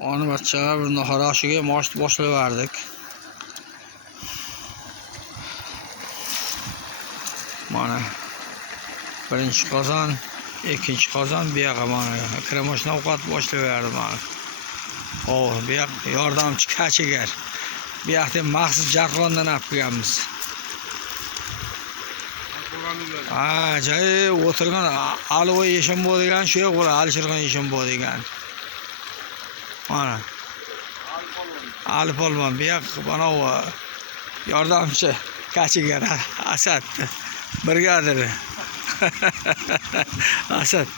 Onu bachchalar bir nahor oshiga boshlaverdik. Mana birinchi qozon, ikkinchi qozon bu yoqqa mana kremoshni ovqat boshlaverdi mana. Bu yoq yordamchi kachigar. Bu yoqda maxsus jarqondan olib kelganmiz. Joy o'tirgan Alovoy Eshonboy degan shu yoq bo'lar, Alishirg'on Eshonboy degan. Mana Alpolvon bu yoq mana yordamchi kachigar Asad brigadiri. Asad.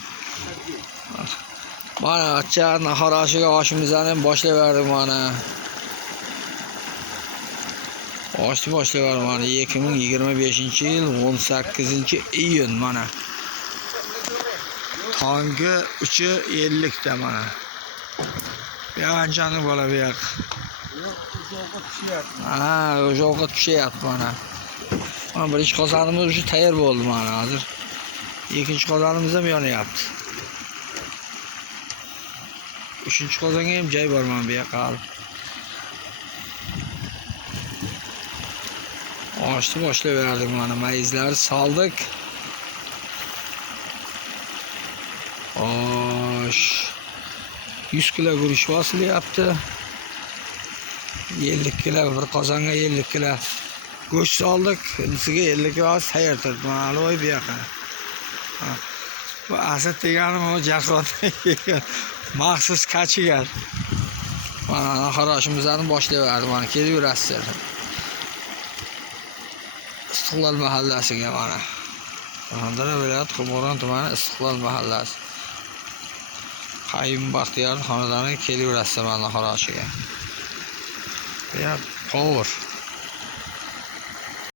Mana acha nahor oshiga oshimizni boshlaverdik mana. Oshni boshlaverdik mana 2025-yil 18-iyun mana. Tongi 3:50 da mana. Bu anchani bola bu yoq. O'sha ovqat pishyapti mana. Mana birinchi qozonimiz уже tayyor bo'ldi mana hozir. Ikkinchi qozonimiz ham yonyapti. Uchinchi qozonga ham joy bor mana bu yoqqa. Oshni boshlaverdik mana, mayizlarni soldik. Osh 100 kilo guruch bosilyapti. 50 kilo bir qozonga 50 kilo go'sht soldik. Unisiga 50 kilo tayyor turibdi. Mana Alovoy bu yoqqa. Bu Asad deganim o jarqondan kelgan maxsus kachigar. Mana nahor oshimizni boshlayverdi mana, kelaverasizlar. Istiqlol mahallasiga mana. Surxondaryo viloyati Qo'mg'on tumani Istiqlol mahallasi. Qayim Baxtiyor xonadoniga kelaverasizlar mana nahor oshiga. Ya, power.